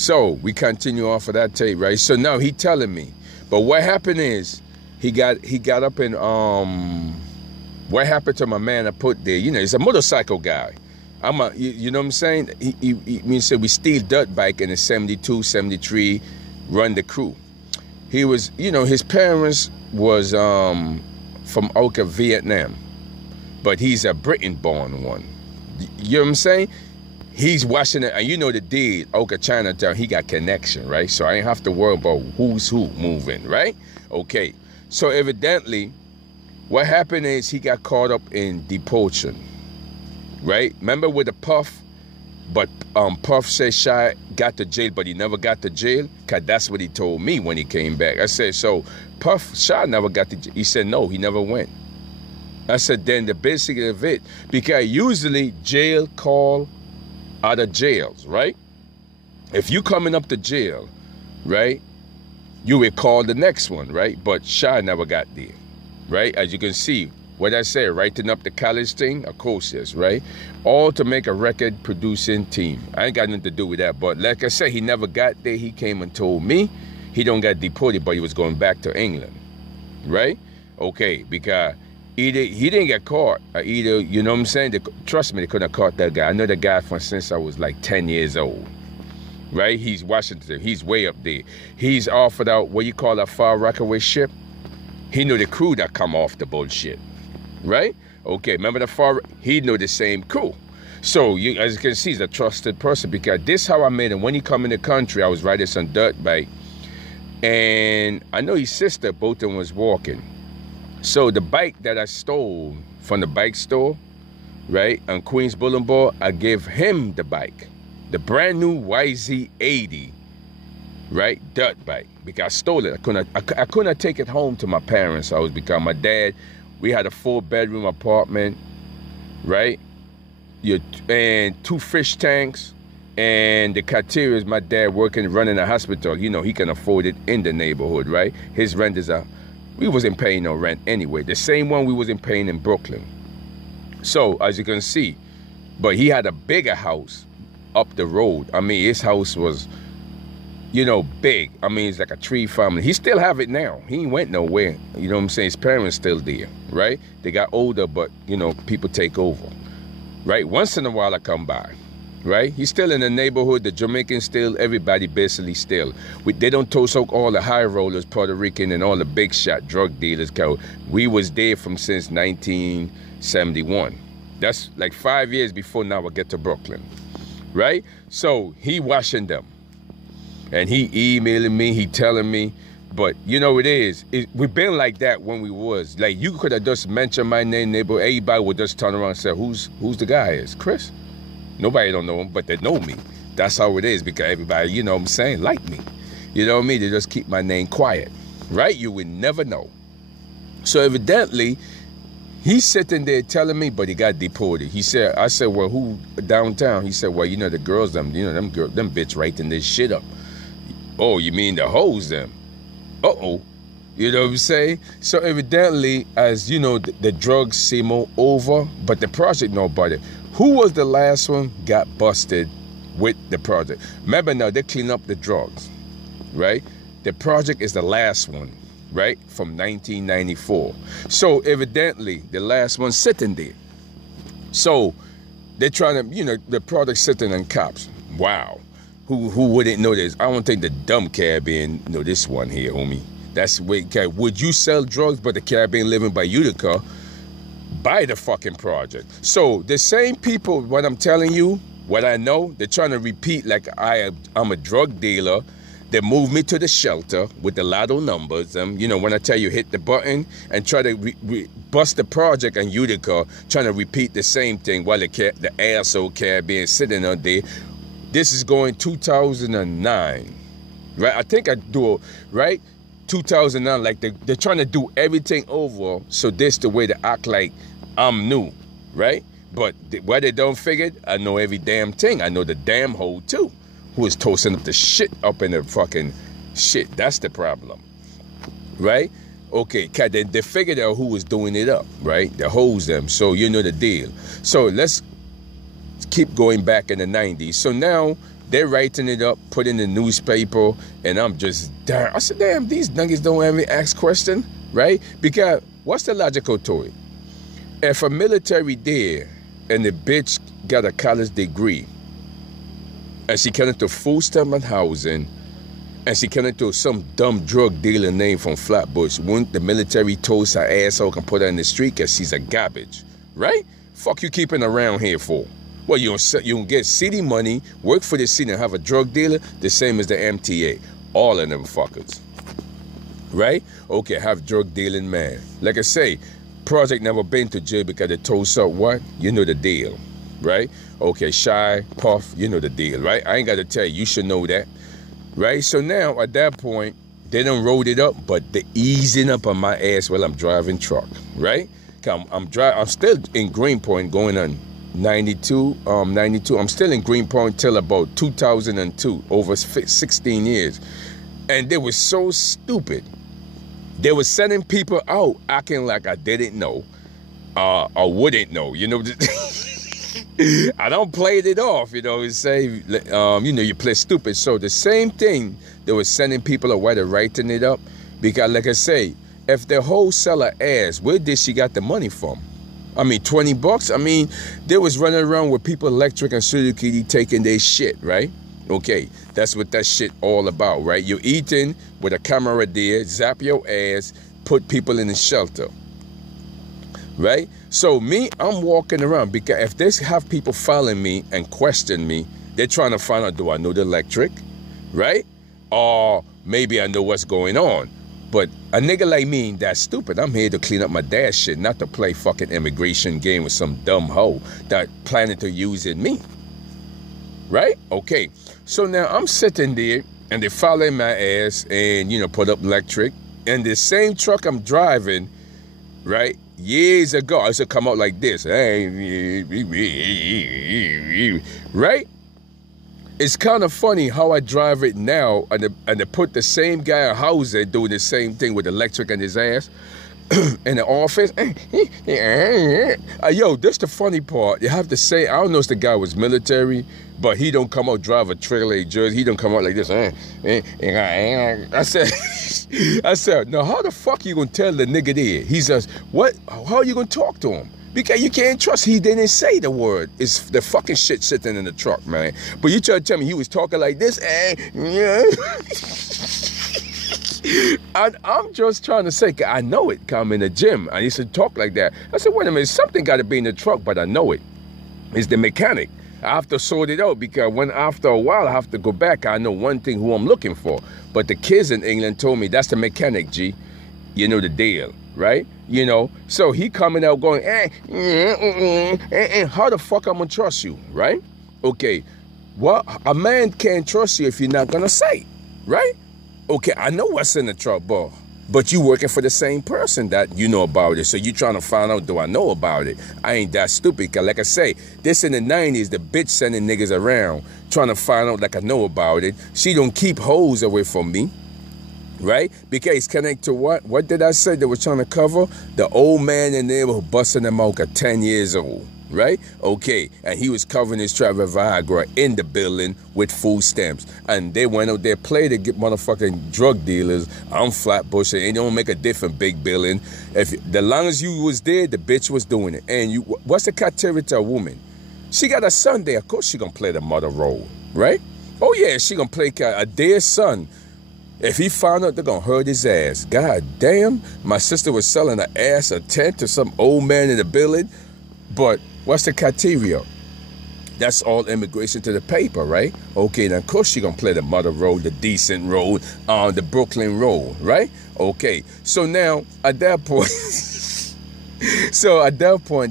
So we continue off of that tape, right? So now he telling me. But what happened is he got up and what happened to my man I put there? You know, he's a motorcycle guy. You know what I'm saying? He said we steal dirt bike in a 72, 73, run the crew. He was, you know, his parents was from Oka, Vietnam, but he's a Britain-born one. You know what I'm saying? He's watching it, and you know the deal, Oka, Chinatown, he got connection, right? So I ain't have to worry about who's who moving, right? Okay, so evidently, what happened is he got caught up in deportation, right? Remember with the Puff? But Puff said Shy got to jail, but he never got to jail? Because that's what he told me when he came back. I said, so Puff, Shy never got to jail. He said, no, he never went. I said, then the basic of it, because usually jail call out of jails, right? If you coming up to jail, right, you will call the next one, right? But Shy never got there, right? As you can see, what I say, writing up the college thing, of course, yes, right? All to make a record producing team. I ain't got nothing to do with that. But like I said, he never got there. He came and told me he don't got deported, but he was going back to England, right? Okay, because either he didn't get caught, or either, you know what I'm saying? Trust me, they couldn't have caught that guy. I know the guy from since I was like 10 years old, right? He's Washington. He's way up there. He's offered out what you call a Far Rockaway ship. He knew the crew that come off the bullshit. Right? Okay, remember the Far, he knew the same crew. So, as you can see, he's a trusted person, because this how I met him. When he come in the country, I was riding some dirt bike, and I know his sister, both of them was walking. So the bike that I stole from the bike store, right, on Queens Boulevard, I gave him the bike, the brand new YZ80, right, dirt bike, because I stole it. I couldn't take it home to my parents. Because my dad, we had a 4-bedroom apartment, right? And 2 fish tanks, and the criteria is my dad running a hospital. You know, he can afford it in the neighborhood, right? His rent is we wasn't paying no rent anyway. The same one we wasn't paying in Brooklyn. So, as you can see, but he had a bigger house up the road. I mean, his house was, you know, big. I mean, it's like a tree family. He still have it now. He ain't went nowhere. You know what I'm saying? His parents still there, right? They got older, but, you know, people take over, right? Once in a while I come by, right? He's still in the neighborhood. The Jamaicans still, everybody basically still. They don't toast out all the high rollers, Puerto Rican, and all the big shot drug dealers. We was there since 1971. That's like 5 years before now I get to Brooklyn, right? So he washing them. And he emailing me, he telling me, but you know we've been like that when we was. Like, you could have just mentioned my name, neighbor, everybody would just turn around and say, who's the guy is? Chris? Nobody don't know him, but they know me. That's how it is, because everybody, you know what I'm saying, like me. You know what I mean? They just keep my name quiet, right? You would never know. So evidently, he's sitting there telling me, but he got deported. I said, well, who downtown? He said, well, you know, the girls, them bitch writing this shit up. Oh, you mean the hoes them? Uh-oh. You know what I'm saying? So evidently, as you know, the drugs seem over, but the project know about it. Who was the last one got busted with the project? Remember now, they clean up the drugs, right? The project is the last one, right? From 1994. So evidently, the last one sitting there. So they're trying to, you know, the project sitting on cops. Wow. Who wouldn't know this? I don't think the dumb Caribbean know this one here, homie. That's way. Would you sell drugs, but the Caribbean living by Utica, buy the fucking project? So the same people, what I'm telling you, what I know, they're trying to repeat like I'm a drug dealer. They move me to the shelter with the lotto numbers. You know, when I tell you hit the button and try to bust the project on Utica, trying to repeat the same thing while the asshole Caribbean sitting on there. This is going 2009, right? I think I do it, right? 2009, like they're trying to do everything over, so this the way to act like I'm new, right? But what they don't figure, I know every damn thing. I know the damn hole too, who is toasting up the shit up in the fucking shit. That's the problem, right? Okay, they figured out who was doing it up, right? The hoes them, so you know the deal. So let's keep going back in the 90s. So now They're writing it up, put in the newspaper, and I'm just, damn. I said, damn, these niggas don't have me ask question, right? Because what's the logical to it? If a military there and the bitch got a college degree and she came into food stamp and housing and she came into some dumb drug dealer name from Flatbush, wouldn't the military toast her asshole and put her in the street because she's a garbage, right? Fuck you keeping around here for? Well, you don't get city money, work for the city and have a drug dealer, the same as the MTA. All of them fuckers, right? Okay, have drug dealing, man. Like I say, Project never been to jail because they toast up what? You know the deal, right? Okay, Shy, Puff, you know the deal, right? I ain't got to tell you, you should know that, right? So now, at that point, they done rolled it up, but they easing up on my ass while I'm driving truck, right? I'm still in Greenpoint going on 92. I'm still in Greenpoint till about 2002, over 16 years. And they were so stupid. They were sending people out acting like I didn't know or wouldn't know, you know. I don't play it off, you know, say, you play stupid. So the same thing, they were sending people away to writing it up. Because like I say, if the wholesaler asked, where did she got the money from? I mean, $20? I mean, they was running around with people electric and Sugar Kitty taking their shit, right? Okay, that's what that shit all about, right? You're eating with a camera there, zap your ass, put people in the shelter, right? So me, I'm walking around because if they have people following me and question me, they're trying to find out, do I know the electric, right? Or maybe I know what's going on. But a nigga like me ain't that stupid. I'm here to clean up my dad's shit, not to play fucking immigration game with some dumb hoe that planning to use it me. Right? Okay. So now I'm sitting there and they following my ass and, put up electric. And the same truck I'm driving, right, years ago, I used to come out like this. Right? It's kind of funny how I drive it now and they put the same guy in housing doing the same thing with electric in his ass in the office. Yo, this the funny part. You have to say, I don't know if the guy was military, but he don't come out drive a Triple Jersey. He don't come out like this. I said, no, how the fuck you gonna tell the nigga there? He says, what? How are you gonna talk to him? Because you can't trust, he didn't say the word. It's the fucking shit sitting in the truck, man. But you try to tell me he was talking like this, I'm just trying to say, I know it, I'm in the gym. I used to talk like that. I said, wait a minute, something got to be in the truck, but I know it. It's the mechanic. I have to sort it out because after a while, I have to go back. I know one thing who I'm looking for. But the kids in England told me, that's the mechanic, G. You know the deal, right? So he coming out going, how the fuck I'm gonna trust you, right? Okay, well, a man can't trust you if you're not gonna say, right? Okay, I know what's in the truck, but you working for the same person that you know about it. So you trying to find out, do I know about it? I ain't that stupid, cause like I say, this in the 90s, the bitch sending niggas around trying to find out like I know about it. She don't keep hoes away from me. Right? Because it's connected to what? What did I say they were trying to cover? The old man in there who busting them out at 10 years old. Right? Okay. And he was covering his travel Viagra in the building with food stamps. And they went out there, played to get motherfucking drug dealers. I'm Flatbush. And it don't make a difference, big billing. The long as you was there, the bitch was doing it. And what's the criteria to a woman? She got a son there. Of course she gonna play the mother role. Right? Oh yeah, she gonna play a dear son. If he found out, they're going to hurt his ass. God damn, my sister was selling an ass, a tent to some old man in the building. But what's the criteria? That's all immigration to the paper, right? Okay, then of course she going to play the mother role, the decent role, the Brooklyn role, right? Okay, so now at that point,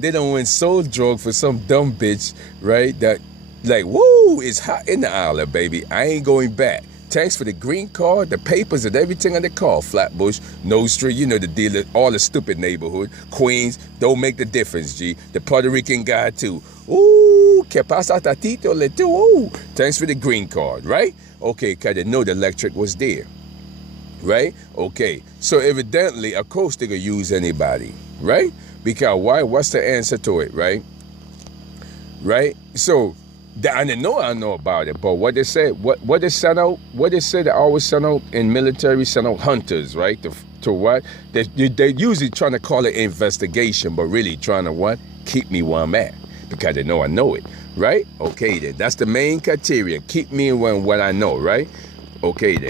they don't win sold drug for some dumb bitch, right? That like, woo, it's hot in the island, baby. I ain't going back. Thanks for the green card, the papers, and everything on the car. Flatbush, No Street, you know the deal, all the stupid neighborhood. Queens, don't make the difference, G. The Puerto Rican guy, too. Ooh, que pasa, tatito, leto, ooh. Thanks for the green card, right? Okay, because they know the electric was there, right? Okay, so evidently, of course, they could use anybody, right? Because why? What's the answer to it, right? Right? So, I didn't know I know about it, but what they said, what they sent out, what they said they always send out in military, send out hunters, right? To what? They usually trying to call it investigation, but really trying to what? Keep me where I'm at, because they know I know it, right? Okay then, that's the main criteria. Keep me when what I know, right? Okay then.